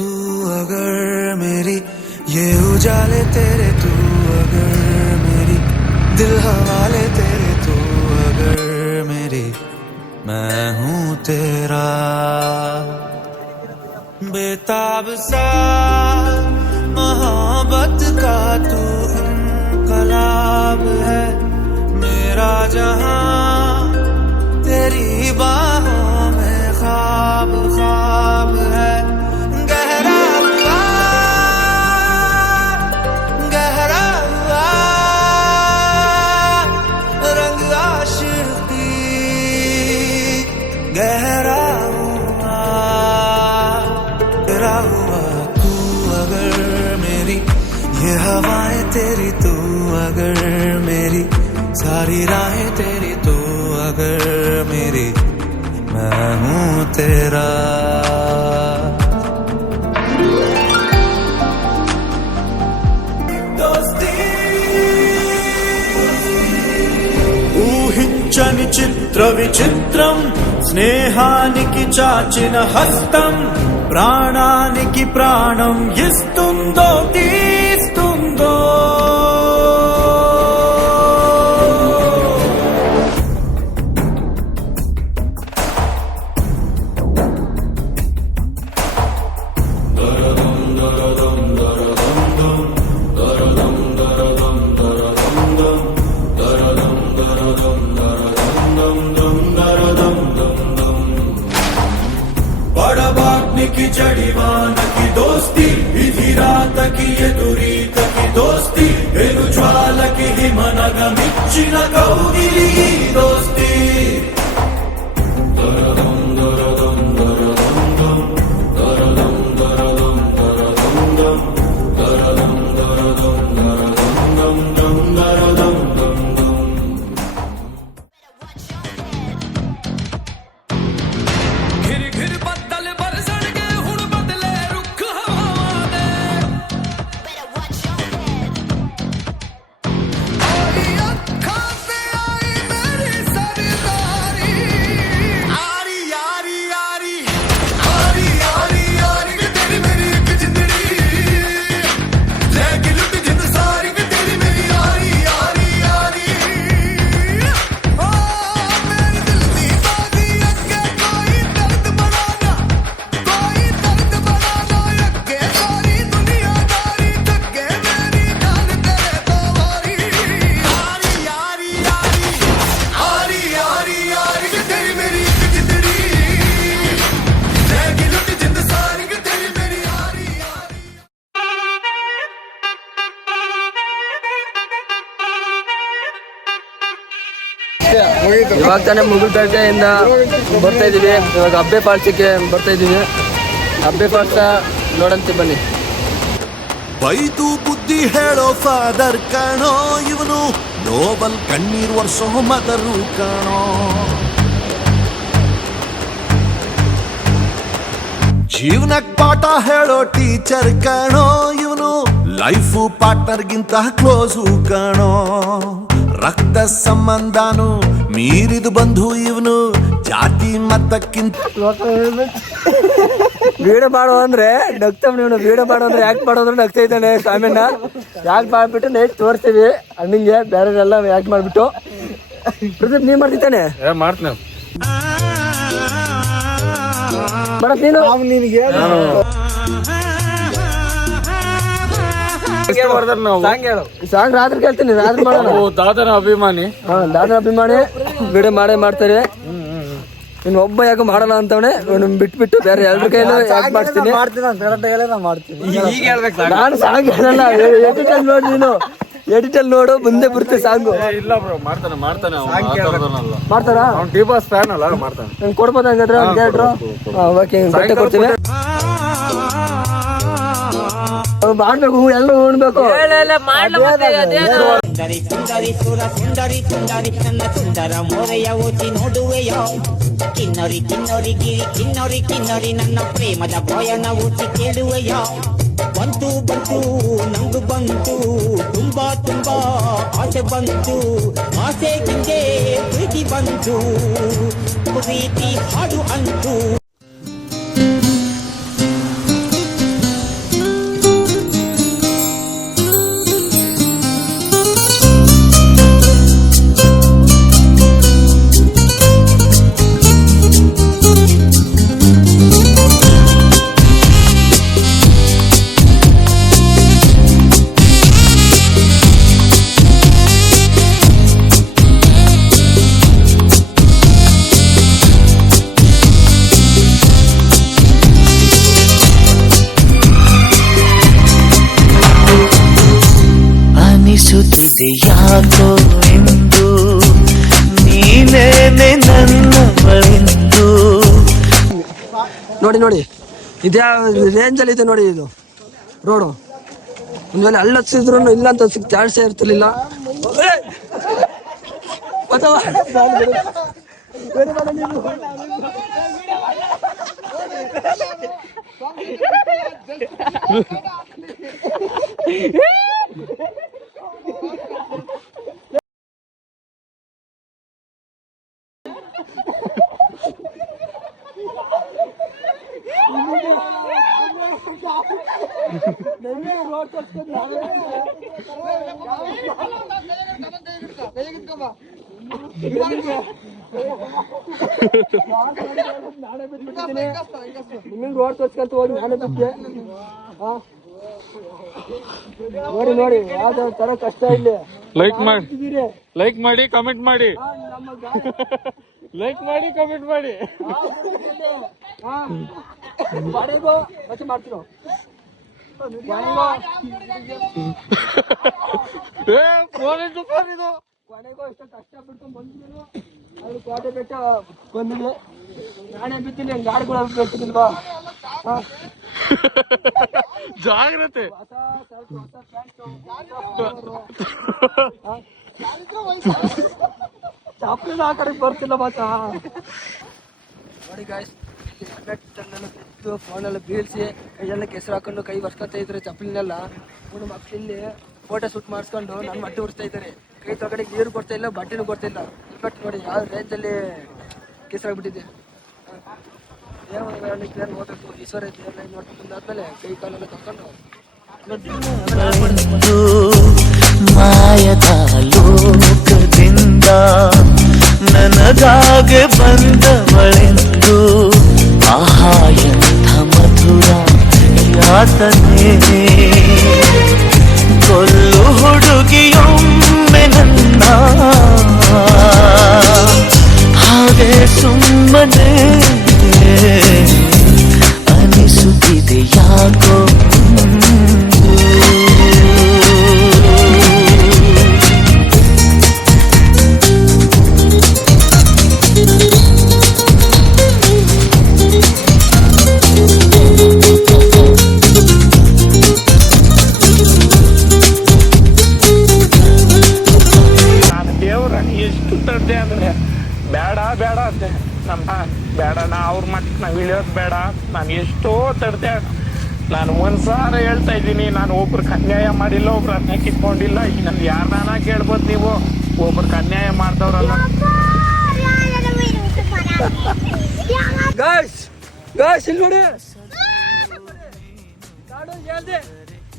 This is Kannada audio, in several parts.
तू अगर मेरी ये उजाले तेरे तू अगर मेरी दिल हवाले तेरे तू अगर मेरी मैं हूँ तेरा बेताब सा मोहब्बत का तू इनकलाब है मेरा जहां तेरी बाहों में ख्वाब ख्वाब है गहरा हुआ रंग आशिकी गहरा हुआ तू अगर मेरी ये हवाएं तेरी तू अगर मेरी सारी राहें तेरी तू अगर मेरी मैं हूँ तेरा ఊహించని చిత్ర విచిత్రం స్నేహానికి చాచిన హస్తం ప్రాణానికి ప్రాణం ఇస్తుందో తీస్తుందో की जड़ीवान की दोस्ती विधि रात की एदुरीत की दोस्ती वेनु ज्वाल की हिमनग मिच्चिन कौगिली दोस्ती ಇವಾಗ ತಾನೇ ಮುಗುಳ್ಪೇಟೆಯಿಂದ ಬರ್ತಾ ಇದೀವಿ. ಇವಾಗ ಅಬ್ಬೆ ಫಾಲ್ಸಿಗೆ ಬರ್ತಾ ಇದೀವಿ. ಅಬ್ಬೆ ಫಾಲ್ಸ್ ನೋಡಂತೆ ಬನ್ನಿ. ಬೈದು ಬುದ್ಧಿ ಹೇಳೋ ಫಾದರ್ ಕಾಣೋ ಇವನು ನೋಬಲ್ ಕಣ್ಣೀರ್ ವರ್ಷೋ ಮದರು ಕಾಣೋ ಜೀವನಕ್ ಪಾಠ ಹೇಳೋ ಟೀಚರ್ ಕಾಣೋ ಇವನು ಲೈಫು ಪಾರ್ಟ್ನರ್ಗಿಂತ ಕ್ಲೋಸು ಕಾಣೋ ರಕ್ತ ಸಂಬಂಧನು ಮೀರಿದು ಬಂಧು ಇವನು ಜಾತಿ ಮತಕ್ಕಿಂತ ವೀಡಿಯೋ ಮಾಡೋ ಅಂದ್ರೆ ನಗ್ತಾವ್ ನೀವು. ವೀಡಿಯೋ ಮಾಡೋ ಅಂದ್ರೆ ಯಾಕೆ ಮಾಡೋದ್ರೆ ನಗ್ತಾ ಇದ್ದಾನೆ ಸ್ವಾಮಿನ. ಯಾಕೆ ಮಾಡ್ಬಿಟ್ಟು ನೈಟ್ ತೋರಿಸ್ತೀವಿ ಅಣ್ಣಿಂಗೆ ಬೇರೆಲ್ಲ ಯಾಕೆ ಮಾಡ್ಬಿಟ್ಟು. ಪ್ರದೀಪ್ ನೀವ್ ಮಾಡ್ತಿದ್ದಾನೆ ಮಾಡ್ತೀನಿ ಮಾಡಕ್ ನೀನು ನಿನಗೆ ಸಾಂಗ್ ರಾತ್ರಿ ಕೇಳ್ತೀನಿ. ರಾತ್ರಿ ಮಾಡೋಣ. ದಾದನ ಅಭಿಮಾನಿ. ದಾದನ ಅಭಿಮಾನಿ ವಿಡಿಯೋ ಮಾಡ್ತಾರೆ. ಇನ್ನು ಒಬ್ಬ ಯಾಕೆ ಮಾಡಲ್ಲ ಅಂತವನೇ ಬಿಟ್ಬಿಟ್ಟು ಬೇರೆ ಎಲ್ರ ಕೈಲೂ ಯಾಕೆ ಮಾಡ್ತೀನಿ. ನಾನು ಸಾಂಗ್ ಹೇಳಲ್ಲ. ಎಡಿಟಲ್ ನೋಡು ನೀನು. ಎಡಿಟಲ್ ನೋಡು ಮುಂದೆ ಬರುತ್ತೆ ಸಾಂಗು. ಇಲ್ಲ ಬ್ರೋ ಮಾಡ್ತಾನೆ ಮಾಡ್ತಾರಾ? ಟಿ ಬಾಸ್ ಫ್ಯಾನ್ ಅಲ್ಲ ಮಾಡ್ತಾನೆ. ನಂಗೆ ಕೊಡ್ಬೋದು ಹಂಗಾದ್ರೆ ಒಂದು ಕ್ಯಾರೆಕ್ಟ್ರು. ಓಕೆ ಬಟ್ಟೆ ಕೊಡ್ತೀವಿ. ಮಾಡ್ಬೇಕು ಎಲ್ಲ ಉಣ್ಬೇಕು. ಸುಂದರಿ ಸುರ ಸುಂದರಿ ಸುಂದರಿ ನನ್ನ ಸುಂದರ ಮೋರೆಯ ಓಚಿ ನೋಡುವೆಯ ಕಿನ್ನರಿ ಕಿನ್ನರಿ ಗಿರಿ ಕಿನ್ನರಿ ಕಿನ್ನರಿ ನನ್ನ ಪ್ರೇಮದ ಭಯನ ಓಚಿ ಕೇಳುವೆಯ ಬಂತು ಬಂತು ನಂಗು ಬಂತು ತುಂಬಾ ತುಂಬಾ ಆಸೆ ಬಂತು ಆಸೆಗಿಂದೆ ಪ್ರೀತಿ ಬಂತು ಪ್ರೀತಿ ಹಾಡು ಅಂತು ಯಾಕೋ ಎಂದು ನೀನೇನೆ ನನ್ನವಳೆಂದು. ನೋಡಿ ನೋಡಿ ಇದೇ ರೇಂಜಲ್ಲಿ ಇದೆ ನೋಡಿ ಇದು ರೋಡು. ಒಂದ್ವೇಳೆ ಅಲ್ಲಿ ಹಚ್ಚಿದ್ರು ಇಲ್ಲ ಅಂತ ಚಾನ್ಸೇ ಇರ್ತಿರ್ಲಿಲ್ಲ. ನಿಮಗೆ ರೋಡ್ ತೋರ್ಸ್ಕೊಂತ ಹೋಗಿ ನಾನೇ ಬಿದ್ದೆ. ನೋಡಿ ನೋಡಿ ಯಾವ್ದು ತರ ಕಷ್ಟ ಇಲ್ಲಿ. ಲೈಕ್ ಮಾಡಿ ಕಮೆಂಟ್ ಮಾಡಿ. ಲೈಕ್ ಮಾಡಿ ಕಮೆಂಟ್ ಮಾಡಿ. ಬಾಡಿಗೋ ಮತ್ತೆ ಮಾಡ್ತಿರೋ ಕೊನೆಗೂ ಎಷ್ಟು ಕಷ್ಟ ಬಿಟ್ಕೊಂಡು ಬಂದಿದ್ರು. ಅದು ಕೋಟೆ ಬೆಟ್ಟ ಬಂದಿಲ್ಲ, ನಾನೇ ಬಿತ್ತೀನಿ. ಗಾಡಿಗಳು ಬೆಟ್ಟಿಲ್ವಾ? ಜಾಗ್ರತೆ. ಚಾಪ್ಲಿನ ಆ ಕಡೆಗೆ ಬರ್ತಿಲ್ಲ ಮಾತಾ. ನೋಡಿ ಗಾಯ್ಸ್, ಬಿದ್ದು ಫೋನೆಲ್ಲ ಬೀಳ್ಸಿ ಕೈಯೆಲ್ಲ ಕೆಸರು ಹಾಕೊಂಡು ಕೈ ಬರ್ಸ್ಕೊತಾ ಇದ್ರೆ ಚಪ್ಪಲಿನೆಲ್ಲ. ಮೂರು ಮಕ್ಕಳಿಲ್ಲಿ ಫೋಟೋ ಶೂಟ್ ಮಾಡಿಸ್ಕೊಂಡು ನನ್ನ ಮಟ್ಟಿ ಉಡಿಸ್ತಾ ಇದ್ದಾರೆ. ಕೈ ತೊಗಡೆ ನೀರು ಕೊಡ್ತಾ ಇಲ್ಲ, ಬಟ್ಟೆನೂ ಕೊಡ್ತಾ ಇಲ್ಲ. ಬಟ್ ನೋಡಿ ಯಾವ ರೇಂಜಲ್ಲಿ ಕೆಸರಾಗ್ಬಿಟ್ಟಿದೆ. ಏನು ಹೋಗ್ಬೇಕು, ಈಶ್ವರ ದೇವ್ರನ್ನ ನೋಡ್ಕೊಂಡು ಬಂದಾದ್ಮೇಲೆ ಕೈ ಕಾಲೆಲ್ಲ ತಗೊಂಡು ಮಾಯದ ಲೋಕದಿಂದ ನನಗಾಗೆ ಬಂದವಳೆಂದು. ಆಹಾ ಎಂಥ ಮಧುರ ಯಾತನೆ, ಕೊಲ್ಲು ಹುಡುಗಿಯೊಮ್ಮೆ ನನ್ನ ಹಾಗೆ ಸುಮ್ಮನೆ ಅನಿಸುತ್ತಿದೆ ಯಾಕೋ. ಬೇಡ ಅಂತೆ ನಮ್ಮ ಬೇಡ, ಅವ್ರ ಮಟ್ಟಿಗೆ ನಾವು ಇಳಿಯೋದು ಬೇಡ. ನಾನು ಎಷ್ಟೋ ತಡ್ದೆ. ನಾನು ಒಂದ್ಸಾರ ಹೇಳ್ತಾ ಇದ್ದೀನಿ, ನಾನು ಒಬ್ರಿಗೆ ಅನ್ಯಾಯ ಮಾಡಿಲ್ಲ, ಒಬ್ರು ಅನ್ಯಾಯ ಕಿತ್ಕೊಂಡಿಲ್ಲ. ಈಗ ನನ್ಗೆ ಯಾರನ್ನ ಕೇಳ್ಬೋದು ನೀವು, ಒಬ್ರಿಗೆ ಅನ್ಯಾಯ ಮಾಡ್ದವ್ರಲ್ಲ. ಗಾಯ್ಸ್ ಇಲ್ಲಿ ನೋಡಿ, ನಾನು ಹೇಳ್ದೆ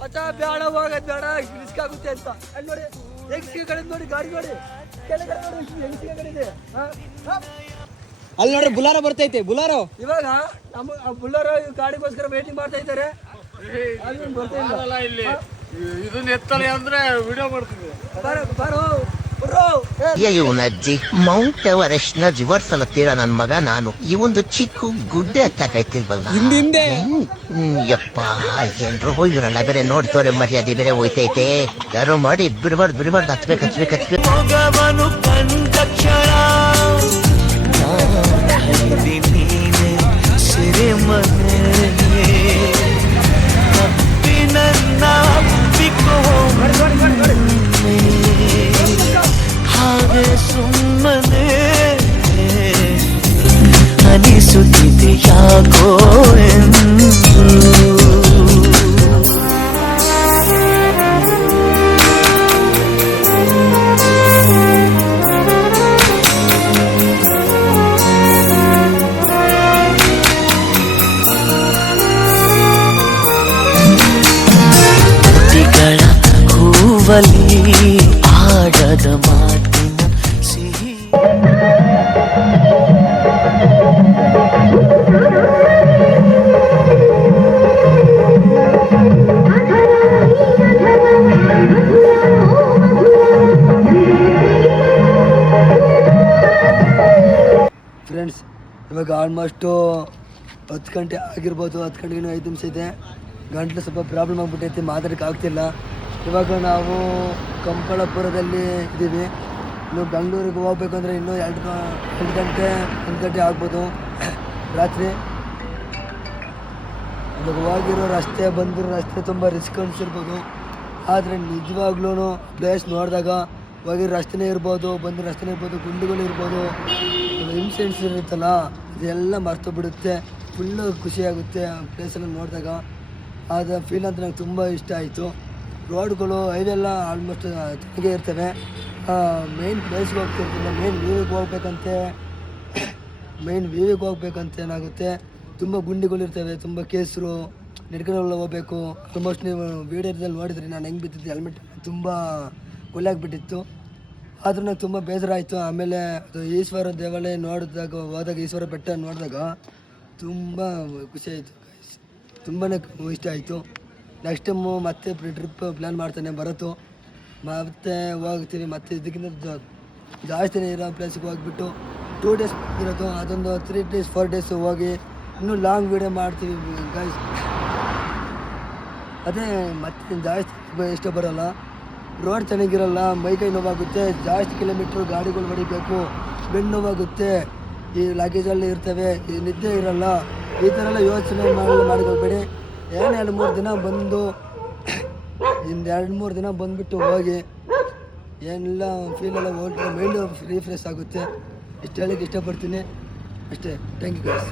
ಮಚ್ಚ ಬೇಡ ಹೋಗೋದು ಬೇಡ, ರಿಸ್ಕ್ ಆಗುತ್ತೆ ಅಂತ. ಅಲ್ಲಿ ನೋಡಿ ಹೆಂಗ್ಸಿಗೆ ಕಡೆ ನೋಡಿ, ಗಾಡಿ ನೋಡಿ ಕೆಳಗಡೆ ನೋಡಿ ಹೆಂಗ್ಸಿಗೆ ಕಡೆ ಇದೆ. ಅಲ್ಲಿ ನೋಡ್ರಿ ಬುಲಾರೋ ಬರ್ತೈತೆ, ಬುಲಾರೋ. ಇವಾಗ ನಮ್ಮ ಬುಲ್ಲರು ಗಾಡಿಗೋಸ್ಕರ ವೇಟಿಂಗ್ ಮಾಡ್ತಾ ಇದ್ದಾರೆ. ಇಲ್ಲಿ ಇದನ್ನ ಎತ್ತಲೆ ಅಂದ್ರೆ ವಿಡಿಯೋ ಮಾಡ್ತೀವಿ. ಇವನಜ್ಜಿ ಮೌಂಟ್ ಎವರೆಸ್ಟ್ ನ ರಿವರ್ಸಲ್ ಹತ್ತಿರ ನನ್ ಮಗ ನಾನು. ಈ ಒಂದು ಚಿಕ್ಕ ಗುಡ್ಡೆ ಹತ್ತಕೈತಿಲ್ವಲ್ಲ ಹಿಂದೆ ಯಪ್ಪ, ಏನ್ರು ಹೋಗಿರಲ್ಲ ಬೇರೆ ನೋಡ್ತವ್ರೆ, ಮರ್ಯಾದೆ ಬೇರೆ ಹೋಯ್ತೈತೆ. ಯಾರು ಮಾಡಿ ಬಿಡ್ಬಾರ್ದು ಹಚ್ಬೇಕು. ಮಗವನು ಕಂಡ ಕ್ಷಣ ನೀನೆ ಸಿರೆ ಮನೆ ನನ್ನ ಹಾಗೆ ಸುಮ್ಮನೆ ಅನಿಸುತ್ತಿದೆ ಯಾಕೋ ಎಂದು. ಹೂವಲಿ ಆಡದ ಮಾತಿನ ಸಿಹಿ. ಫ್ರೆಂಡ್ಸ್, ಇವಾಗ ಆಲ್ಮೋಸ್ಟು 10 ಗಂಟೆ ಆಗಿರ್ಬೋದು. 10 ಗಂಟೆಗೆ 5 ನಿಮಿಷ ಇದೆ. ಗಂಟಲು ಸ್ವಲ್ಪ ಪ್ರಾಬ್ಲಮ್ ಆಗ್ಬಿಟ್ಟೈತಿ, ಮಾತಾಡೋಕೆ ಆಗ್ತಿಲ್ಲ. ಇವಾಗ ನಾವು ಕಂಪಳಪುರದಲ್ಲಿ ಇದ್ದೀವಿ. ಇನ್ನು ಬೆಂಗಳೂರಿಗೆ ಹೋಗ್ಬೇಕು ಅಂದರೆ ಇನ್ನೂ 2 ಗಂಟೆ 1 ಗಂಟೆ ಆಗ್ಬೋದು ರಾತ್ರಿ. ಇವಾಗ ಹೋಗಿರೋ ರಸ್ತೆ ಬಂದಿರೋ ರಸ್ತೆ ತುಂಬ ರಿಸ್ಕ್ ಅನಿಸಿರ್ಬೋದು. ಆದರೆ ನಿಜವಾಗ್ಲೂ ಪ್ಲೇಸ್ ನೋಡಿದಾಗ ಹೋಗಿರೋ ರಸ್ತೆನೇ ಇರ್ಬೋದು, ಬಂದಿರೋ ರಸ್ತೆನೇ ಇರ್ಬೋದು, ಗುಂಡಿಗಳು ಇರ್ಬೋದು, ಇನ್ಸಿಡೆಂಟ್ಸ್ ಇರುತ್ತಲ್ಲ ಇದೆಲ್ಲ ಮರ್ತು ಬಿಡುತ್ತೆ. ಫುಲ್ಲು ಖುಷಿಯಾಗುತ್ತೆ ಆ ಪ್ಲೇಸನ್ನು ನೋಡಿದಾಗ. ಆದ ಫೀಲ್ ಅಂತ ನಂಗೆ ತುಂಬ ಇಷ್ಟ ಆಯಿತು. ರೋಡ್ಗಳು ಹೈವೇ ಎಲ್ಲ ಆಲ್ಮೋಸ್ಟ್ ಚೆನ್ನಾಗೇ ಇರ್ತವೆ. ಮೇಯ್ನ್ ಪ್ಲೇಸ್ಗೆ ಹೋಗ್ತಿರ್ತೀನಿ, ಮೇಯ್ನ್ ವ್ಯೂವಿಗೆ ಹೋಗ್ಬೇಕಂತ ಏನಾಗುತ್ತೆ, ತುಂಬ ಗುಂಡಿಗಳಿರ್ತವೆ, ತುಂಬ ಕೇಸರು ನಡ್ಕೊಂಡೆಲ್ಲ ಹೋಗ್ಬೇಕು. ಆಲ್ಮೋಸ್ಟ್ ನೀವು ವೀಡಿಯೋದಲ್ಲಿ ನೋಡಿದ್ರಿ ನಾನು ಹೆಂಗೆ ಬಿದ್ದಿದ್ದು, ಹೆಲ್ಮೆಟ್ ತುಂಬ ಕೊಲ್ಲಾಗಿಬಿಟ್ಟಿತ್ತು. ಆದರೂ ನಂಗೆ ತುಂಬ ಬೇಸರ ಆಯಿತು. ಆಮೇಲೆ ಅದು ಈಶ್ವರ ದೇವಾಲಯ ಹೋದಾಗ ಈಶ್ವರ ಬೆಟ್ಟ ನೋಡಿದಾಗ ತುಂಬ ಖುಷಿ ಆಯಿತು, ತುಂಬಾ ಇಷ್ಟ ಆಯಿತು. ನೆಕ್ಸ್ಟ್ ಟೈಮು ಮತ್ತೆ ಟ್ರಿಪ್ ಪ್ಲ್ಯಾನ್ ಮಾಡ್ತಾನೆ ಬರೋದು, ಮತ್ತೆ ಹೋಗ್ತೀವಿ. ಮತ್ತೆ ಇದಕ್ಕಿಂತ ಜಾಸ್ತಿನೇ ಇರೋ ಪ್ಲೇಸಿಗೆ ಹೋಗ್ಬಿಟ್ಟು 2 ಡೇಸ್ ಇರೋದು, ಅದೊಂದು 3 ಡೇಸ್ 4 ಡೇಸ್ ಹೋಗಿ ಇನ್ನೂ ಲಾಂಗ್ ವೀಡಿಯೋ ಮಾಡ್ತೀವಿ ಗೈಸ್. ಅದೇ ಮತ್ತೆ ಜಾಸ್ತಿ ಇಷ್ಟ ಬರೋಲ್ಲ, ರೋಡ್ ಚೆನ್ನಾಗಿರಲ್ಲ, ಮೈಕೈ ನೋವಾಗುತ್ತೆ, ಜಾಸ್ತಿ ಕಿಲೋಮೀಟ್ರ್ ಗಾಡಿಗಳು ಹೊಡಿಬೇಕು, ಬೆನ್ನು ನೋವಾಗುತ್ತೆ, ಈ ಲಗೇಜಲ್ಲಿ ಇರ್ತವೆ, ಈ ನಿದ್ದೆ ಇರಲ್ಲ. ಈ ಥರ ಎಲ್ಲ ಯೋಚನೆ ಮಾಡ್ಕೋಬೇಡಿ. 2-3 ದಿನ ಬಂದು ಇನ್ನು 2-3 ದಿನ ಬಂದುಬಿಟ್ಟು ಹೋಗಿ ಏನೆಲ್ಲ ಫೀಲೆಲ್ಲ ಹೋಗಿ ಮೈಂಡ್ ರಿಫ್ರೆಶ್ ಆಗುತ್ತೆ. ಇಷ್ಟು ಹೇಳಕ್ಕೆ ಇಷ್ಟಪಡ್ತೀನಿ ಅಷ್ಟೇ. Thank you guys.